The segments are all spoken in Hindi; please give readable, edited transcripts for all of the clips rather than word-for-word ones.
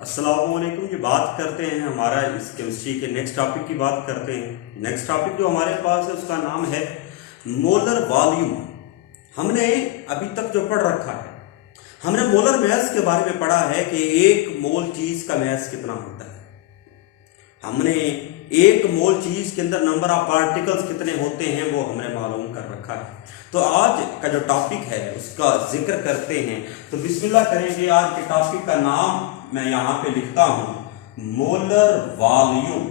अस्सलामुअलैकुम जी। बात करते हैं हमारा इस केमिस्ट्री के नेक्स्ट टॉपिक की बात करते हैं। नेक्स्ट टॉपिक जो हमारे पास है उसका नाम है मोलर वॉल्यूम। हमने अभी तक जो पढ़ रखा है, हमने मोलर मैस के बारे में पढ़ा है कि एक मोल चीज का मैस कितना होता है। हमने एक मोल चीज के अंदर नंबर ऑफ पार्टिकल्स कितने होते हैं वो हमने मालूम कर रखा है। तो आज का जो टॉपिक है उसका जिक्र करते हैं। तो बिस्मिल्लाह करेंगे। आज के टॉपिक का नाम मैं यहां पे लिखता हूं मोलर वॉल्यूम।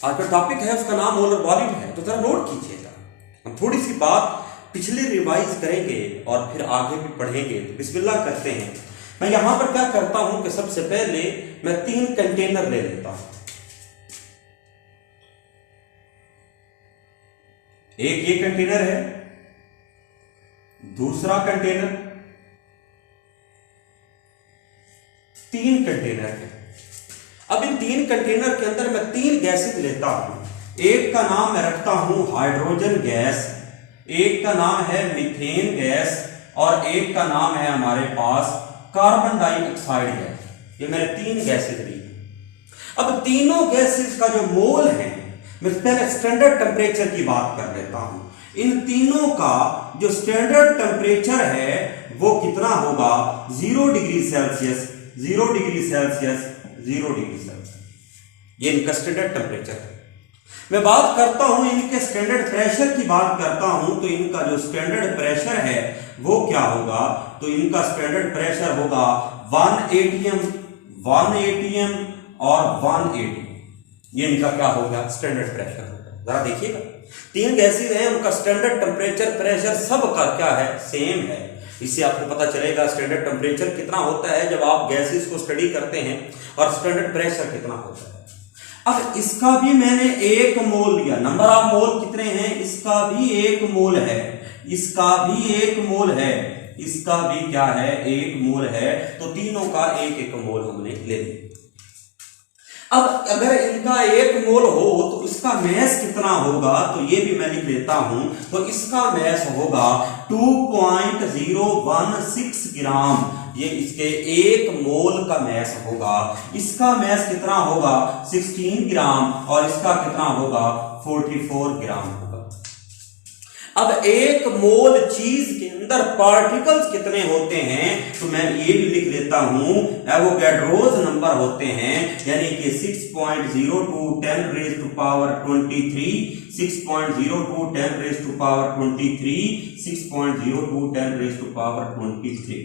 आज का टॉपिक है उसका नाम मोलर वॉल्यूम है। तो जरा नोट कीजिएगा, हम थोड़ी सी बात पिछले रिवाइज करेंगे और फिर आगे भी पढ़ेंगे। तो बिस्मिल्लाह करते हैं। मैं यहां पर क्या करता हूं कि सबसे पहले मैं 3 कंटेनर ले लेता हूं। एक ये कंटेनर है, दूसरा कंटेनर, 3 कंटेनर है। अब इन 3 कंटेनर के अंदर मैं 3 गैसेस लेता हूं। एक का नाम मैं रखता हूं हाइड्रोजन गैस, एक का नाम है मीथेन गैस और एक का नाम है हमारे पास कार्बन डाइऑक्साइड गैस। ये मैंने 3 गैसेस ली। अब तीनों गैसेस का जो मोल है, मैं पहले स्टैंडर्ड टेम्परेचर की बात कर लेता हूं। इन तीनों का जो स्टैंडर्ड टेम्परेचर है वो कितना होगा? 0 degree Celsius, 0 degree Celsius, 0 degree Celsius. ये इनका स्टैंडर्ड टेम्परेचर है। मैं बात करता हूं इनके स्टैंडर्ड प्रेशर की बात करता हूं। तो इनका जो स्टैंडर्ड प्रेशर है वो क्या होगा? तो इनका स्टैंडर्ड प्रेशर होगा 1 एटीएम, 1 एटीएम और 1 एटीएम। ये इनका क्या होगा? स्टैंडर्ड प्रेशर होगा। जरा देखिएगा, 3 गैसेस हैं, उनका स्टैंडर्ड टेम्परेचर प्रेशर सबका क्या है? सेम है। इससे आपको पता चलेगा स्टैंडर्ड टेम्परेचर कितना होता है जब आप गैसेस को स्टडी करते हैं और स्टैंडर्ड प्रेशर कितना होता है। अब इसका भी मैंने 1 मोल लिया। नंबर ऑफ मोल कितने हैं? इसका भी 1 मोल है, इसका भी 1 मोल है, इसका भी क्या है? 1 मोल है। तो तीनों का 1-1 मोल हमने ले लिया। अब अगर इनका 1 मोल हो तो इसका मैस कितना होगा? तो ये भी मैं लिख लेता हूं। तो इसका मैस होगा 2.016 ग्राम। ये इसके 1 मोल का मैस होगा। इसका मैस कितना होगा? 16 ग्राम और इसका कितना होगा? 44 ग्राम होगा। अब 1 मोल चीज के अंदर पार्टिकल्स कितने होते हैं? तो मैं ये भी लिख लेता हूं, एवोगैड्रोस नंबर होते हैं, यानी कि 6.02 10 raised to power 23, 6.02 10 raised to power 23, 6.02 10 raised to power 23।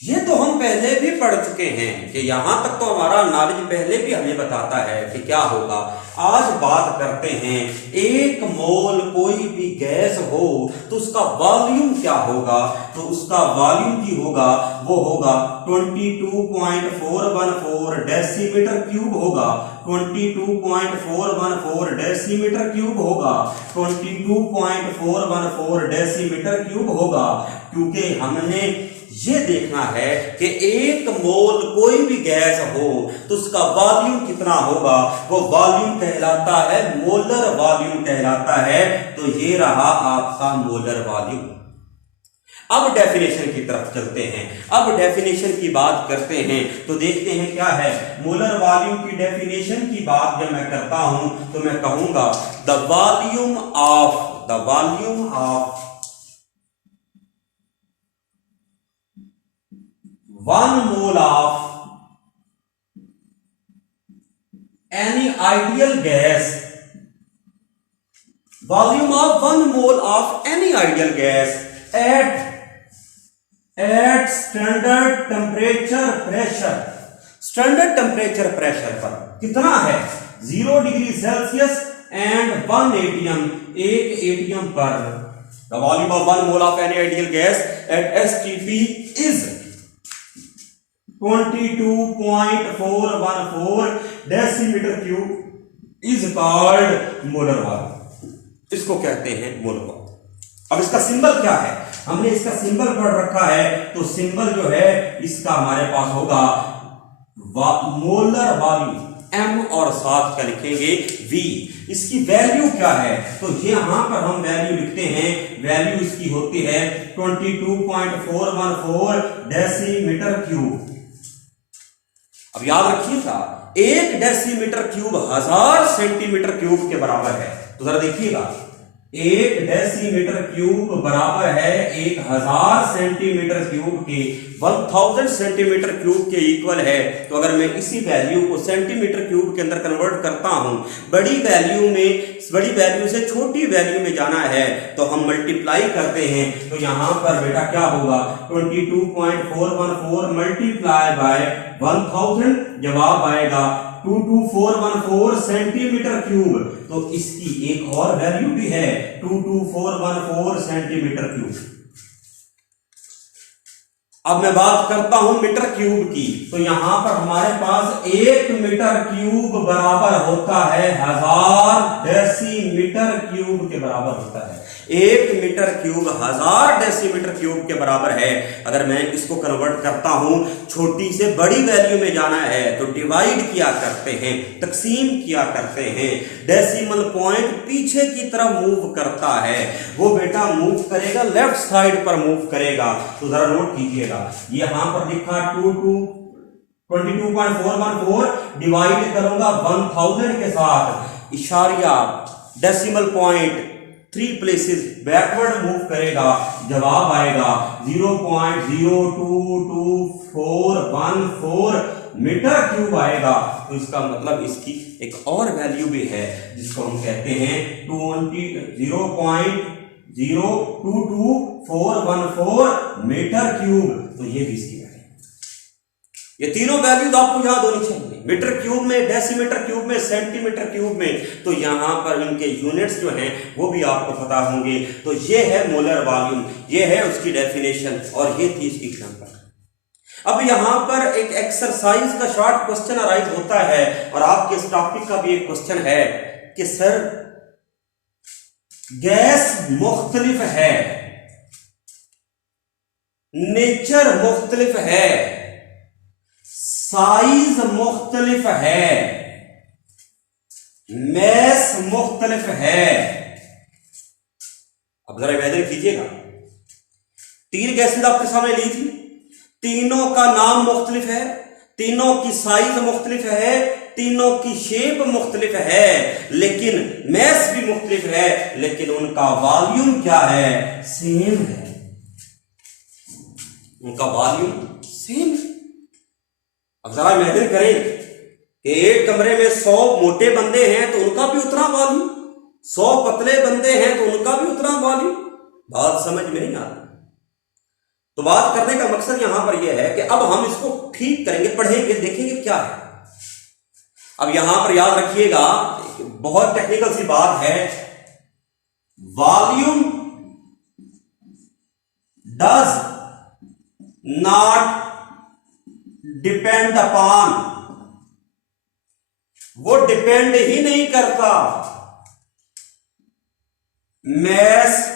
ये तो हम पहले भी पढ़ चुके हैं कि यहां तक तो हमारा नॉलेज पहले भी हमें बताता है कि क्या होगा। आज बात करते हैं 1 मोल कोई भी गैस हो तो उसका वॉल्यूम क्या होगा? तो उसका वॉल्यूम की होगा वो होगा 22.414 डेसीमीटर क्यूब होगा, 22.414 डेसीमीटर क्यूब होगा, 22.414 डेसीमीटर क्यूब होगा। क्योंकि हमने ये देखना है कि 1 मोल कोई भी गैस हो तो उसका वॉल्यूम कितना होगा। वो वॉल्यूम कहलाता है, मोलर वॉल्यूम कहलाता है। तो ये रहा आपका मोलर वॉल्यूम। अब डेफिनेशन की तरफ चलते हैं। अब डेफिनेशन की बात करते हैं तो देखते हैं क्या है। मोलर वॉल्यूम की डेफिनेशन की बात जब मैं करता हूं तो मैं कहूंगा the volume of 1 mole of any ideal gas, volume of 1 mole of any ideal gas at standard temperature pressure, standard temperature pressure पर कितना है? 0 degree Celsius and 1 ATM, 1 ATM पर। The volume of 1 mole of any ideal gas at STP is 22.414 decimetre cube is called molar volume. इसको कहते हैं मोलर वॉल्यूम। अब इसका सिंबल क्या है? हमने इसका सिंबल पढ़ रखा है। तो सिंबल जो है इसका हमारे पास होगा मोलर वॉल्यूम, m और साथ क्या लिखेंगे v। इसकी वैल्यू क्या है, तो यहां पर हम वैल्यू लिखते हैं, वैल्यू इसकी होती है 22.414 डेसीमीटर क्यूब। अब याद रखिएगा 1 डेसीमीटर क्यूब 1000 सेंटीमीटर क्यूब के बराबर है। तो जरा देखिएगा 1 डेसीमीटर क्यूब बराबर है 1000 सेंटीमीटर क्यूब के, 1000 सेंटीमीटर क्यूब के इक्वल है। तो अगर मैं इसी वैल्यू को सेंटीमीटर क्यूब के अंदर कन्वर्ट करता हूं, बड़ी वैल्यू से छोटी वैल्यू में जाना है तो हम मल्टीप्लाई करते हैं। तो यहां पर बेटा क्या होगा 22.414 मल्टीप्लाई बाय 1000, जवाब आएगा 22414 सेंटीमीटर क्यूब। तो इसकी एक और वैल्यू भी है 22414 सेंटीमीटर क्यूब। अब मैं बात करता हूं मीटर क्यूब की, तो यहां पर हमारे पास 1 मीटर क्यूब बराबर होता है 1000 डेसीमीटर क्यूब के बराबर होता है। 1 मीटर क्यूब 1000 डेसीमीटर क्यूब के बराबर है। अगर मैं इसको कन्वर्ट करता हूं, छोटी से बड़ी वैल्यू में जाना है तो डिवाइड किया करते हैं, तकसीम किया करते हैं। डेसिमल पॉइंट पीछे की तरफ मूव करता है, वो बेटा मूव करेगा लेफ्ट साइड पर मूव करेगा। तो जरा नोट कीजिएगा, यहां पर लिखा 22.414 डिवाइड करूंगा 1000 के साथ, इशारिया decimal point 3 places backward move करेगा, जवाब आएगा 0.02214 मीटर क्यूब आएगा। तो इसका मतलब इसकी एक और वैल्यू भी है जिसको हम कहते हैं 0.02214 मीटर क्यूब। तो ये भी इसकी वैल्यू, ये तीनों वैल्यूज आपको याद होनी चाहिए, मीटर क्यूब में, डेसीमीटर क्यूब में, सेंटीमीटर क्यूब में। तो यहां पर इनके यूनिट्स जो हैं वो भी आपको पता होंगे। तो ये है मोलर वॉल्यूम, ये है उसकी डेफिनेशन, और ये थी इसकी एग्जांपल। अब यहां पर एक एक्सरसाइज का शॉर्ट क्वेश्चन अराइज होता है, और आपके इस टॉपिक का भी एक क्वेश्चन है कि सर गैस मुख्तलिफ है, नेचर मुख्तलिफ है, साइज मुख्तलिफ है, मैस मुख्तलिफ है। अब जरा इमेजिन कीजिएगा, 3 गैसेज आपके सामने ली थी, तीनों का नाम मुख्तलिफ है, तीनों की साइज मुख्तलिफ है, तीनों की शेप मुख्तलिफ है, लेकिन मैस भी मुख्तलिफ है, लेकिन उनका वॉल्यूम क्या है, सेम है। उनका वॉल्यूम सेम है। अब जरा इमेजिन करें कि एक कमरे में 100 मोटे बंदे हैं तो उनका भी उतना वॉल्यूम, 100 पतले बंदे हैं तो उनका भी उतना वॉल्यूम। बात समझ में नहीं आती। तो बात करने का मकसद यहां पर यह है कि अब हम इसको ठीक करेंगे, पढ़ेंगे, देखेंगे क्या है। अब यहां पर याद रखिएगा, बहुत टेक्निकल सी बात है, volume does not depend upon, वो डिपेंड ही नहीं करता mass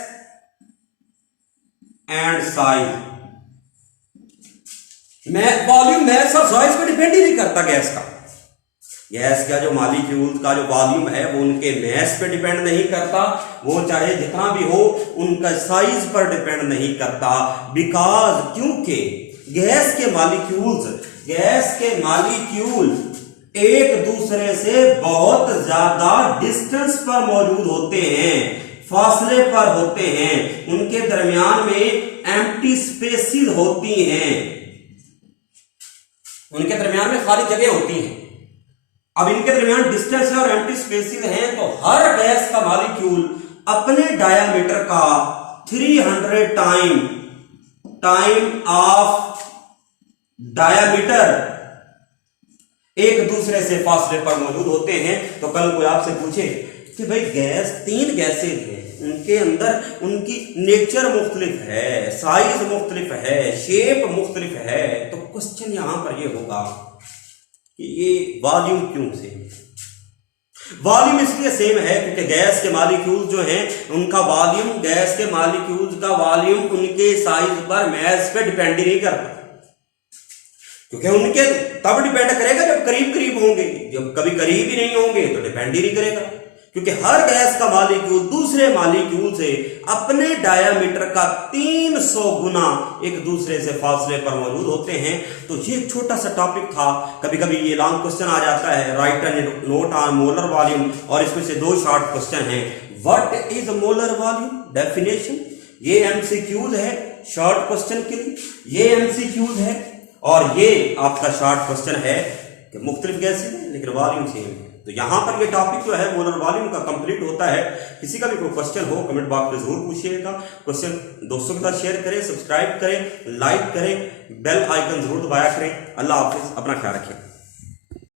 and size. Volume mass और साइज पे डिपेंड ही नहीं करता गैस का। गैस का जो मॉलिक्यूल का जो वॉल्यूम है वो उनके मैस पे डिपेंड नहीं करता, वो चाहे जितना भी हो, उनका साइज पर डिपेंड नहीं करता। बिकॉज, क्योंकि गैस के मॉलिक्यूल एक दूसरे से बहुत ज्यादा डिस्टेंस पर मौजूद होते हैं, फासले पर होते हैं, उनके दरमियान में एम्प्टी स्पेसेस होती हैं, उनके दरमियान में खाली जगह होती हैं। अब इनके दरमियान डिस्टेंस है और एम्प्टी स्पेसेस हैं, तो हर गैस का मॉलिक्यूल अपने डायामीटर का 300 टाइम ऑफ डायामीटर एक दूसरे से फासले पर मौजूद होते हैं। तो कल कोई आपसे पूछे कि भाई 3 गैसेज हैं, उनके अंदर उनकी नेचर मुख्तलिफ है, साइज मुख्तलिफ है, शेप मुख्तलिफ है, तो क्वेश्चन यहां पर ये होगा कि ये वॉल्यूम क्यों सेम है। वॉल्यूम इसलिए सेम है क्योंकि गैस के मॉलिक्यूल जो हैं उनका वॉल्यूम, गैस के मॉलिक्यूल्स का वॉल्यूम उनके साइज पर, मैस पे डिपेंड ही नहीं करता। क्योंकि उनके तब डिपेंड करेगा जब करीब करीब होंगे, जब कभी करीब ही नहीं होंगे तो डिपेंड ही नहीं करेगा। क्योंकि हर गैस का मॉलिक्यूल दूसरे मॉलिक्यूल से अपने डायामीटर का 300 गुना एक दूसरे से फासले पर मौजूद होते हैं। तो ये छोटा सा टॉपिक था। कभी कभी ये लॉन्ग क्वेश्चन आ जाता है, write an note on molar volume, और इसमें से 2 शॉर्ट क्वेश्चन हैं। What is molar volume, definition. ये एमसीक्यूज है शॉर्ट क्वेश्चन के लिए, ये एमसीक्यूज है, और ये आपका शॉर्ट क्वेश्चन है कि मुख्तलिफ गैसें हैं लेकिन वॉल्यूम सेम है। तो यहां पर ये टॉपिक जो है मोलर वॉल्यूम का कंप्लीट होता है। किसी का भी कोई क्वेश्चन हो कमेंट बॉक्स में जरूर पूछिएगा। क्वेश्चन दोस्तों के साथ शेयर करें, सब्सक्राइब करें, लाइक करें, बेल आइकन जरूर दबाया करें। अल्लाह हाफिज, अपना ख्याल रखें।